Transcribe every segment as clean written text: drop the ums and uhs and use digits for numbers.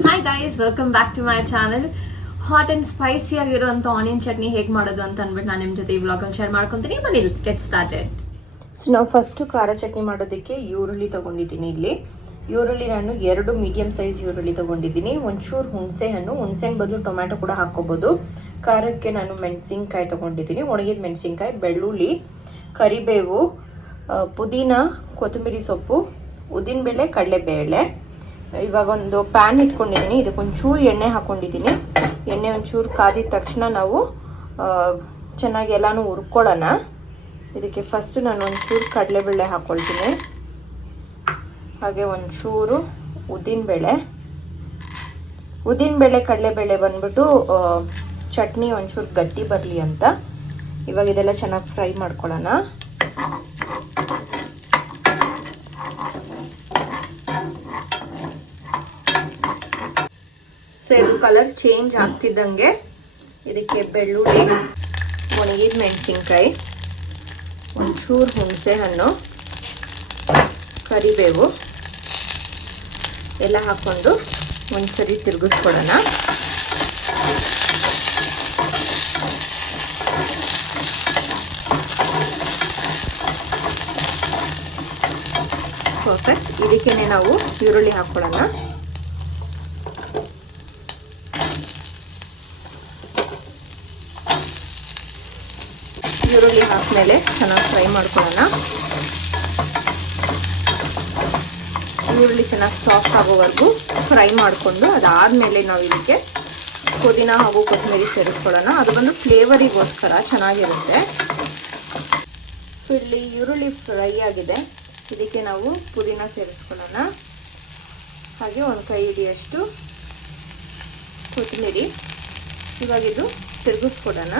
Hi guys, welcome back to my channel. Hot and spicy ಆಗಿರುವಂತ onion chutney ಹೇಗೆ ಮಾಡೋದು ಅಂತ ಅಂದ್ಬಿಟ್ಟು ನಾನು ನಿಮ್ಮ ಜೊತೆ ಈ ವ್ಲಾಗ್ ಅಲ್ಲಿ ಶೇರ್ ಮಾಡ್ಕೊಂತೀನಿ. ಬನ್ನಿ ಗೆಟ್ ಸ್ಟಾರ್ಟೆಡ್. ಸೊ ನಾವು ಫಸ್ಟ್ ಖಾರ ಚಟ್ನಿ ಮಾಡೋದಕ್ಕೆ ಈರುಳ್ಳಿ ತಗೊಂಡಿದ್ದೀನಿ. ಇಲ್ಲಿ ಈರುಳ್ಳಿ ನಾನು 2 ಮೀಡಿಯಂ ಸೈಜ್ ಈರುಳ್ಳಿ ತಗೊಂಡಿದ್ದೀನಿ. ಒಂಚೂರು ಹುಣಸೆ ಹಣ್ಣು ಬದಲು ಟೊಮ್ಯಾಟೊ ಕೂಡ ಹಾಕೋಬಹುದು. ಖಾರಕ್ಕೆ ನಾನು ಮೆಣಸಿನ್ಕಾಯಿ ತಗೊಂಡಿದ್ದೀನಿ, ಒಣಗಿದ ಮೆಣಸಿನ್ಕಾಯಿ, ಬೆಳ್ಳುಳ್ಳಿ, ಕರಿಬೇವು, ಪುದೀನ, ಕೊತ್ತಂಬರಿ ಸೊಪ್ಪು, ಉದ್ದಿನಬೇಳೆ, ಕಡಲೆಬೇಳೆ. ಇವಾಗ ಒಂದು ಪ್ಯಾನ್ ಇಟ್ಕೊಂಡಿದ್ದೀನಿ. ಇದಕ್ಕೊಂಚೂರು ಎಣ್ಣೆ ಹಾಕೊಂಡಿದ್ದೀನಿ. ಎಣ್ಣೆ ಒಂಚೂರು ಕಾದಿದ ತಕ್ಷಣ ನಾವು ಚೆನ್ನಾಗಿ ಎಲ್ಲಾನು ಹುರ್ಕೊಳ್ಳೋಣ. ಇದಕ್ಕೆ ಫಸ್ಟ್ ನಾನು ಒಂಚೂರು ಕಡಲೆಬೇಳೆ ಹಾಕ್ಕೊಳ್ತೀನಿ, ಹಾಗೆ ಒಂಚೂರು ಉದ್ದಿನಬೇಳೆ, ಕಡಲೆಬೇಳೆ ಬಂದ್ಬಿಟ್ಟು ಚಟ್ನಿ ಒಂಚೂರು ಗಟ್ಟಿ ಬರಲಿ ಅಂತ. ಇವಾಗ ಇದೆಲ್ಲ ಚೆನ್ನಾಗಿ ಫ್ರೈ ಮಾಡ್ಕೊಳ್ಳೋಣ. ಸೊ ಇದು ಕಲರ್ ಚೇಂಜ್ ಆಗ್ತಿದ್ದಂಗೆ ಇದಕ್ಕೆ ಬೆಳ್ಳುಳ್ಳಿ, ಒಣಗಿದ ಮೆಣಸಿನ್ಕಾಯಿ, ಒಂಚೂರು ಹುಣಸೆ ಹಣ್ಣು, ಕರಿಬೇವು ಎಲ್ಲ ಹಾಕ್ಕೊಂಡು ಒಂದ್ಸರಿ ತಿರುಗಿಸ್ಕೊಡೋಣ. ಪರ್ಫೆಕ್ಟ್. ಇದಕ್ಕೇನೆ ನಾವು ಈರುಳ್ಳಿ ಹಾಕ್ಕೊಳ್ಳೋಣ. ಈರುಳ್ಳಿ ಹಾಕ್ಮೇಲೆ ಚೆನ್ನಾಗಿ ಫ್ರೈ ಮಾಡ್ಕೊಳ್ಳೋಣ. ಈರುಳ್ಳಿ ಚೆನ್ನಾಗಿ ಸಾಫ್ಟ್ ಆಗೋವರೆಗೂ ಫ್ರೈ ಮಾಡಿಕೊಂಡು ಅದಾದಮೇಲೆ ನಾವು ಇದಕ್ಕೆ ಪುದೀನ ಹಾಗೂ ಕೊತ್ತಂಬರಿ ಸೇರಿಸ್ಕೊಳ್ಳೋಣ. ಅದು ಬಂದು ಫ್ಲೇವರಿಗೋಸ್ಕರ ಚೆನ್ನಾಗಿರುತ್ತೆ. ಸೊ ಇಲ್ಲಿ ಈರುಳ್ಳಿ ಫ್ರೈ ಆಗಿದೆ. ಇದಕ್ಕೆ ನಾವು ಪುದೀನ ಸೇರಿಸ್ಕೊಳ್ಳೋಣ, ಹಾಗೆ ಒಂದು ಕೈ ಹಿಡಿಯಷ್ಟು ಕೊತ್ತಂಬರಿ. ಇವಾಗ ಇದು ತಿರುಗಿಸ್ಕೊಡೋಣ.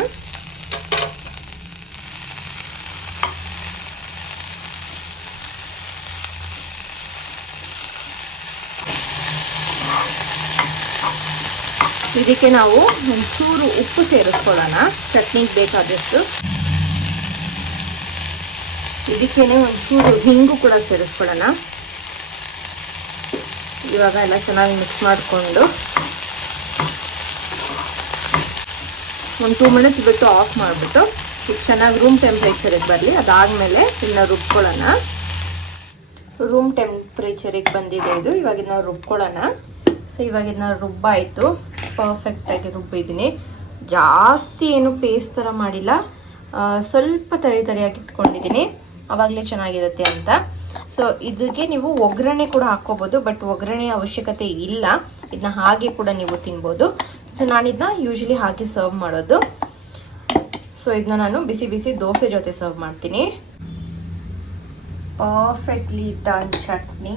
ಇದಕ್ಕೆ ನಾವು ಒಂಚೂರು ಉಪ್ಪು ಸೇರಿಸ್ಕೊಳ್ಳೋಣ, ಚಟ್ನಿಗೆ ಬೇಕಾದಷ್ಟು. ಇದಕ್ಕೇನೆ ಒಂಚೂರು ಹಿಂಗು ಕೂಡ ಸೇರಿಸ್ಕೊಳ್ಳೋಣ. ಇವಾಗ ಎಲ್ಲ ಚೆನ್ನಾಗಿ ಮಿಕ್ಸ್ ಮಾಡಿಕೊಂಡು ಒಂದು 2 ಮಿನಿಟ್ಸ್ ಬಿಟ್ಟು ಆಫ್ ಮಾಡಿಬಿಟ್ಟು ಇದು ಚೆನ್ನಾಗಿ ರೂಮ್ ಟೆಂಪ್ರೇಚರಿಗೆ ಬರಲಿ. ಅದಾದಮೇಲೆ ಇದನ್ನ ರುಬ್ಕೊಳ್ಳೋಣ. ರೂಮ್ ಟೆಂಪ್ರೇಚರಿಗೆ ಬಂದಿದೆ ಇದು. ಇವಾಗ ಇದನ್ನ ರುಬ್ಕೊಳ್ಳೋಣ. ಸೊ ಇವಾಗ ಇದನ್ನ ರುಬ್ಬಾಯಿತು, ಪರ್ಫೆಕ್ಟಾಗಿ ರುಬ್ಬಿದ್ದೀನಿ. ಜಾಸ್ತಿ ಏನು ಪೇಸ್ಟ್ ಥರ ಮಾಡಿಲ್ಲ, ಸ್ವಲ್ಪ ತರಿಯಾಗಿ ಇಟ್ಕೊಂಡಿದ್ದೀನಿ, ಆವಾಗಲೇ ಚೆನ್ನಾಗಿರುತ್ತೆ ಅಂತ. ಸೊ ಇದಕ್ಕೆ ನೀವು ಒಗ್ಗರಣೆ ಕೂಡ ಹಾಕ್ಕೋಬೋದು, ಬಟ್ ಒಗ್ಗರಣೆ ಅವಶ್ಯಕತೆ ಇಲ್ಲ. ಇದನ್ನ ಹಾಗೆ ಕೂಡ ನೀವು ತಿನ್ಬೋದು. ಸೊ ನಾನಿದನ್ನ ಯೂಶಲಿ ಹಾಗೆ ಸರ್ವ್ ಮಾಡೋದು. ಸೊ ಇದನ್ನ ನಾನು ಬಿಸಿ ಬಿಸಿ ದೋಸೆ ಜೊತೆ ಸರ್ವ್ ಮಾಡ್ತೀನಿ. Perfectly done chutney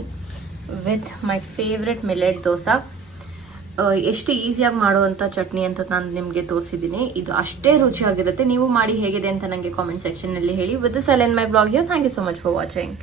with my favourite millet dosa. ಎಷ್ಟು ಈಸಿಯಾಗಿ ಮಾಡುವಂಥ ಚಟ್ನಿ ಅಂತ ನಾನು ನಿಮಗೆ ತೋರಿಸಿದ್ದೀನಿ. ಇದು ಅಷ್ಟೇ ರುಚಿಯಾಗಿರುತ್ತೆ. ನೀವು ಮಾಡಿ ಹೇಗಿದೆ ಅಂತ ನನಗೆ ಕಾಮೆಂಟ್ ಸೆಕ್ಷನ್ನಲ್ಲಿ ಹೇಳಿ. With this I end my blog here. Thank you so much for watching.